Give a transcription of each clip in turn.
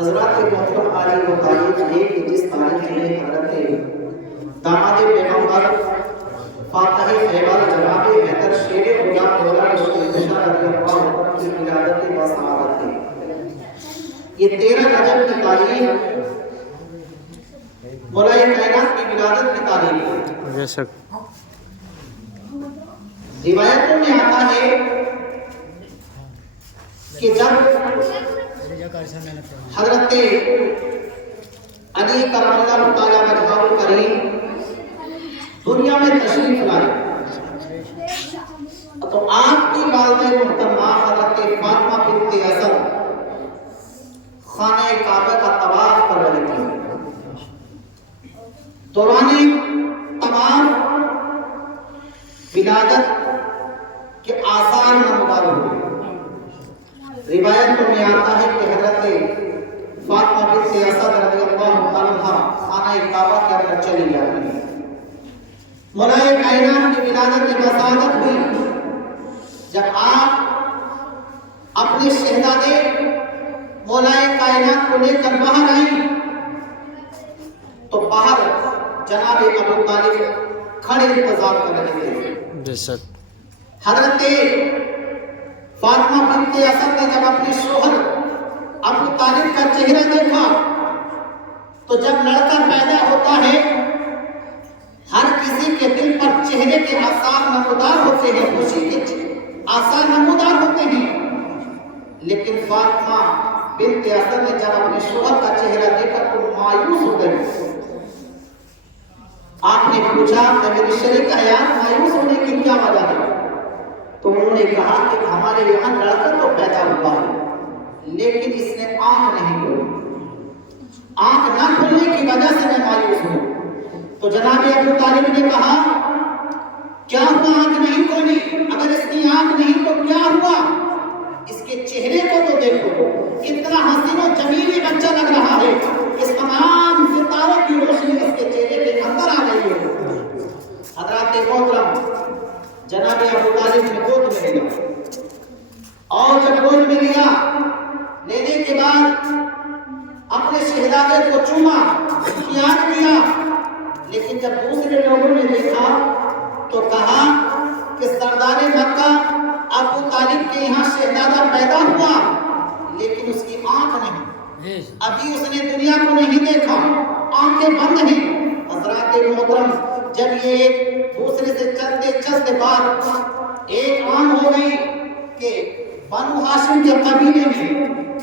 حضرات محترم عالی و تاریخ ہے کہ جس تاریخ میں حضرت داماد پیغمبر فاتح خیبر جناب حیدر شیر خدا مولا رسول اللہ رضی اللہ عنہ کی ولادت و سعادت ہے۔ یہ 13 رجب کی تاریخ مولا کائنات کی ولادت کی تاریخ ہے۔ بے شک روایتوں میں آتا ہے کہ جب حضرت علی کرم اللہ تعالی وجہہ الکریم دنیا میں تشریف لائے تو آپ کی والدہ محترمہ حضرت فاطمہ بنت اسد خانہ کعبہ کا طواف کر رہی تھی۔ دوران طواف ولادت کے آثار نمودار ہوئے۔ روایت میں آتا ہے کہ حضرت فاطمہ بنت اسد رضی اللہ عنہا خانہ کعبہ کے اندر چلی جاتی ہے۔ مولا کائنات کی ولادت بسعادت ہوئی جب آپ اپنے شہزادے مولا کائنات کو لے کر باہر آئیں تو باہر جناب ابو طالب کھڑے انتظار کر رہے تھے۔ بے شک حضرت فاطمہ بنت اسد نے جب اپنے شوہر ابو طالب کا چہرہ دیکھا تو جب لڑکا پیدا ہوتا ہے ہر کسی کے دل پر چہرے کے آثار نمودار ہوتے ہیں، خوشی کے آثار نمودار ہوتے ہیں، لیکن فاطمہ بنت اسد نے جب اپنے شوہر کا چہرہ دیکھا تو مایوس ہو گئی۔ آپ نے پوچھا میرے شریک حیات مایوس ہونے کی کیا وجہ ہے؟ تو انہوں نے کہا کہ ہمارے یہاں لڑکا تو پیدا ہوا ہے لیکن اس نے آنکھ نہیں کھولی، آنکھ نہ کھولنے کی وجہ سے میں مایوس ہوں۔ تو جناب ابو طالب نے کہا کیا ہوا آنکھ نہیں کھولی؟ اگر اس کی آنکھ نہیں تو کیا ہوا؟ اس کے چہرے کو تو دیکھو، کتنا حسین و جمیل بچہ لگ رہا ہے، اس تمام ستاروں کی روشنی اس کے چہرے کے اندر آ رہی ہے۔ حضرات محترم جناب ابو طالب نے گود میں لیا اور جب گود میں لیا لینے کے بعد اپنے شہزادے کو چوما، پیار کیا، لیکن جب دوسرے لوگوں نے دیکھا تو کہا کہ سردار مکہ ابو طالب کے یہاں شہزادہ پیدا ہوا لیکن اس کی آنکھ نہیں، ابھی اس نے دنیا کو نہیں دیکھا، آنکھیں بند ہیں۔ حضرات محترم جب یہ ایک دوسرے سے چلتے بعد ایک عام ہو گئی کہ بنو ہاشم کے قبیلے میں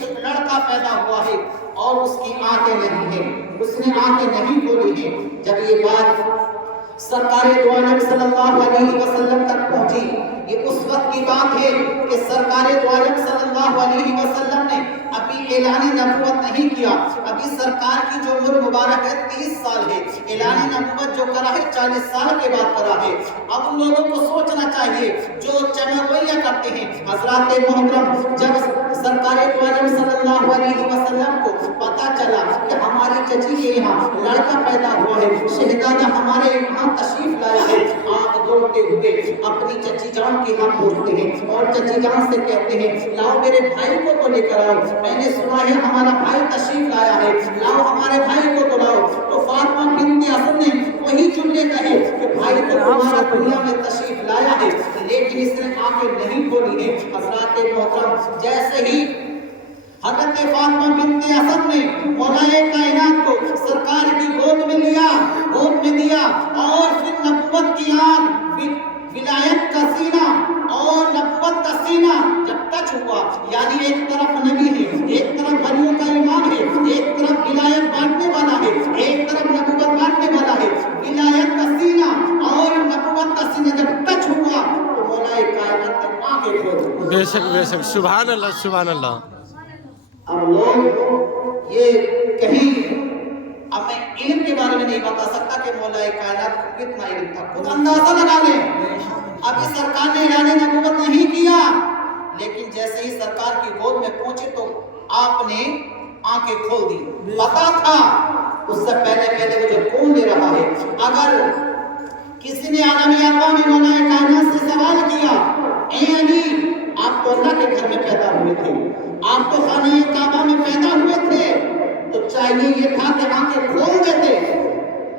ایک لڑکا پیدا ہوا ہے اور اس کی آنکھیں نہیں ہیں، اس نے آنکھیں نہیں کھولی ہیں۔ جب یہ بات سرکار دو عالم صلی اللہ علیہ وسلم تک پہنچی، یہ اس وقت کی بات ہے کہ سرکار دو عالم صلی اللہ علیہ وسلم نے ابھی اعلان نبوت نہیں کیا، ابھی سرکار کی جو عمر مبارک ہے 30 سال ہے، اعلان نبوت جو کرا ہے 40 سال کے بعد کرا ہے۔ اب ان لوگوں کو سوچنا چاہیے جو چمگوئیاں کرتے ہیں۔ حضرات محترم جب سرکار دو عالم صلی اللہ علیہ وسلم کو پتا چلا کہ ہماری چچی کے یہاں لڑکا پیدا ہوا ہے، شہزادہ ہمارے یہاں تشریف لایا ہے، آپ دوڑتے ہوئے اپنی چچی جان کے یہاں پہنچتے ہیں اور چچی جان سے کہتے ہیں لاؤ میرے بھائی کو تو لے کر آؤ، میں نے سنا ہے ہمارا بھائی تشریف لایا ہے، لاؤ ہمارے بھائی کو تو لاؤ۔ تو فاطمہ بنت اسد نے وہی جملے کہے کہ بھائی تو تمہارا دنیا میں تشریف لایا ہے لیکن اس نے آنکھیں نہیں کھولی ہے۔ حضرات محترم جیسے ہی حضرت فاطمہ بنت اسد نے مولا کائنات کو سرکار کی گود میں لیا اور پھر نبوت کی آنکھ، ولایت کا سینہ اور نبوت کا سینہ جب ٹچ ہوا، یعنی ایک طرف نبی ہے، ایک طرف بنیوں کا امام ہے، ایک طرف ولایت بانٹنے والا ہے، ایک طرف نبوت بانٹنے والا ہے، ولایت کا سینہ اور نبوت کا سینہ جب ٹچ ہوا تو مولا کائنات نے آنکھیں کھول دی۔ بے شک بے شک سبحان اللہ سبحان اللہ۔ اب لوگ یہ کہیں اب میں علم کے بارے میں نہیں بتا سکتا کہ مولا کائنات کو کتنا علم تھا، خود اندازہ لگا لیں۔ ابھی سرکار نے اعلان نبوت نہیں کیا لیکن جیسے ہی سرکار کی گود میں پہنچے تو آپ نے آنکھیں کھول دی۔ پتا تھا اس سے پہلے مجھے کون لے رہا ہے۔ اگر کسی نے عالم ارواح میں مولا کائنات سے سوال کیا اے علی آپ تو اللہ کے گھر میں پیدا ہوئے تھے، آپ تو خانہ کعبہ میں پیدا ہوئے تھے، चाहिए ये था कि आंखें खोल देते,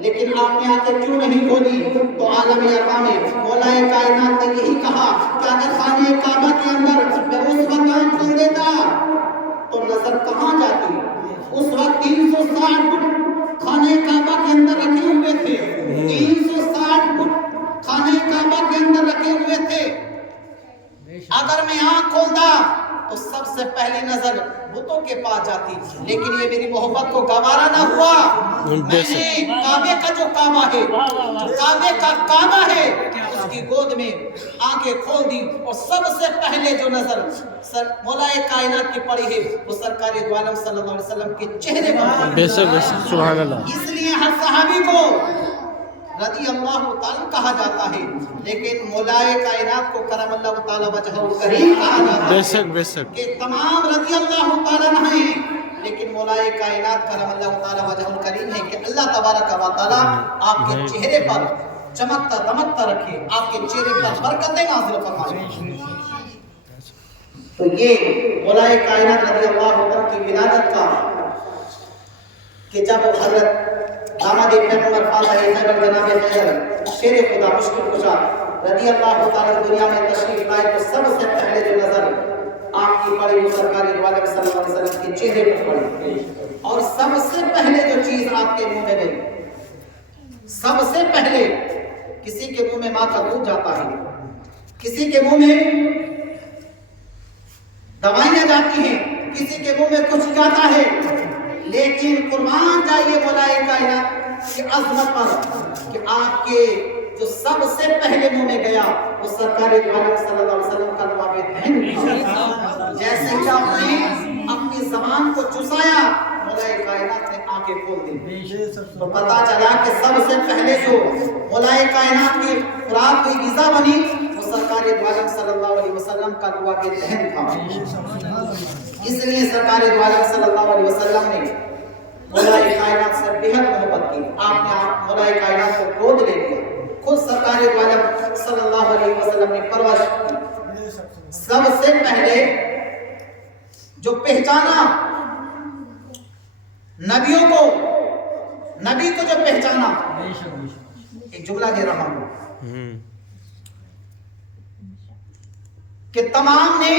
लेकिन आपने आंखें क्यों नहीं खोली? तो आलम अरवा में मौलाए कायनात ने यही कहा कि अगर खाने काबा के अंदर मैं उस वक्त आंख खोल देता तो नजर कहाँ जाती? उस वक्त 360 फुट खाने काबा के अंदर रखे हुए थे, 360 फुट खाने काबा के अंदर रखे हुए थे। अगर मैं आंख खोलता तो सबसे पहली नजर बुतों के पास जाती, लेकिन ये मेरी मोहब्बत को गवारा ना हुआ। मैंने काबे का जो काबा है, काबे का काबा है, उसकी गोद में आंखें खोल दी और सबसे पहले जो नजर मौलाए कायनात की पड़ी है वो सरकार दो आलम सल्लल्लाहु अलैहि वसल्लम के चेहरे पर। बेशक बेशक सुभान अल्लाह। इसलिए हर सहाबी को रज़ी अल्लाह ताला कहा जाता है, लेकिन मौलाए कायनात को करमल्लाहु ताला वजहुल करीम कहा जाता है। बेशक बेशक कि तमाम रज़ी अल्लाह ताला हैं, लेकिन मौलाए कायनात करमल्लाहु ताला वजहुल करीम है कि अल्लाह तबारक व तआला आपके चेहरे पर चमकता दमकता रखे, आपके चेहरे पर बरकतें नाज़िल फरमाए। तो ये मौलाए कायनात रज़ी अल्लाह ताला की विलादत का कि जब हजरत दामाद इब्न उमर फाज़िल खैबर जनाब खैबर शेर खुदा मुश्किल कुशा रज़ी अल्लाह ताला दुनिया में तशरीफ लाए तो सबसे पहले जो नजर आपकी पड़ी वो सरकार दो आलम सल्लल्लाहु अलैहि वसल्लम के चेहरे पर पड़ी, और सबसे पहले जो चीज आपके मुंह में गई, सबसे पहले किसी के मुंह में माँ का दूध जाता है, किसी के मुंह में दवाइयां जाती हैं, किसी के मुंह में कुछ जाता है, लेकिन कुर्बान जाइए मौलाए कायनात की अज़मत पर कि आपके जो सबसे पहले मुंह में गया वो सरकार दो आलम सल्लल्लाहु अलैहि वसल्लम का नवाबे दहन था। जैसे कि आपने अपनी ज़बान को चुसाया, मौलाए कायनात ने आंखें खोल दी, तो पता चला कि सबसे पहले जो मौलाए कायनात की खुराक की ग़िज़ा बनी वो सरकार दो आलम सल्लल्लाहु अलैहि वसल्लम का नवाबे दहन था। इसलिए सरकार दो आलम सल्लल्लाहु अलैहि वसल्लम ने मौलाए कायनात से बेहद मोहब्बत की। आपने मौलाए कायनात को गोद ले लिया, खुद सरकार दो आलम सल्लल्लाहु अलैहि वसल्लम ने परवरिश की। सबसे पहले जो पहचाना नबियों को, नबी को जो पहचाना, एक जुमला दे रहा हूं कि तमाम ने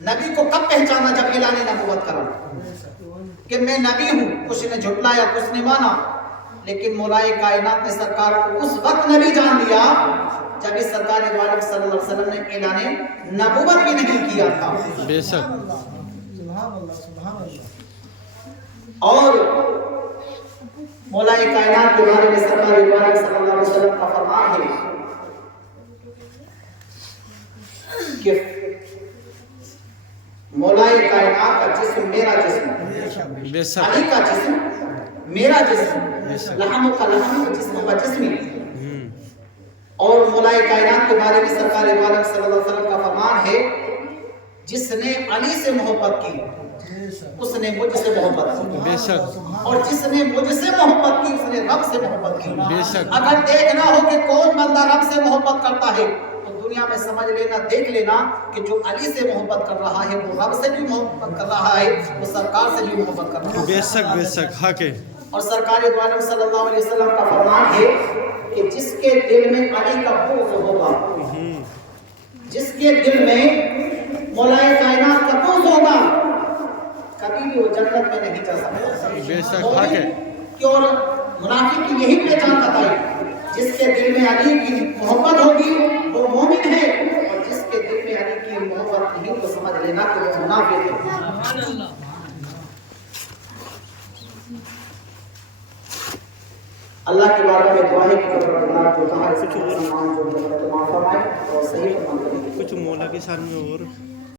नबी को कब पहचाना? जब ऐलान नबूवत करा कि मैं नबी हूं। कुछ ने झुटलाया, कुछ ने माना, लेकिन मौलाए कायनात ने सरकार को उस वक्त नबी जान लिया जब इस सरकार दो आलम सल्लल्लाहु अलैहि वसल्लम ने ऐलान नबूवत भी नहीं किया था। बेशक। और मौलाए कायनात के बारे में सरकार दो आलम सल्लल्लाहु अलैहि वसल्लम का फरमान है कि मौलाए कायनात का जिस्म मेरा जिस्म, बेशक। अली का जिस्म मेरा जिस्म, लहम का लहम, जिस्म का जिस्म। और मौलाए कायनात के बारे में सरकार दो आलम सल्लल्लाहु अलैहि वसल्लम का फरमान है, जिसने अली से मोहब्बत की उसने मुझसे मोहब्बत की, बेशक। और जिसने मुझसे मोहब्बत की उसने रब से मोहब्बत की। बेशक। अगर देखना हो कि कौन बंदा रब से मोहब्बत करता है तो दुनिया में समझ लेना, देख लेना कि जो अली से मोहब्बत कर रहा है वो रब से भी मोहब्बत कर रहा है, वो सरकार से भी मोहब्बत कर रहा है। बेशक बेशक हक है। और सरकार दो आलम सल्लल्लाहु अलैहि वसल्लम का फरमान है कि जिसके दिल में अली का बुग़्ज़ होगा, जिसके दिल में मौलाए कायनात का बुग़्ज़ होगा, कभी भी वो जन्नत में नहीं जा सकता। बेशक हक है। क्यों? मुनाफिक की यही पहचान बताई, जिसके दिल में अली की मोहब्बत होगी वो मोमिन है, और जिसके दिल में अली की मोहब्बत नहीं तो समझ लेना कि वो मुनाफिक है। अल्लाह की बारगाह में दुआ है कि परवरदिगार जो कहा है कुछ माफ फरमाए और सही फरमान करें। कुछ मौला के सामने और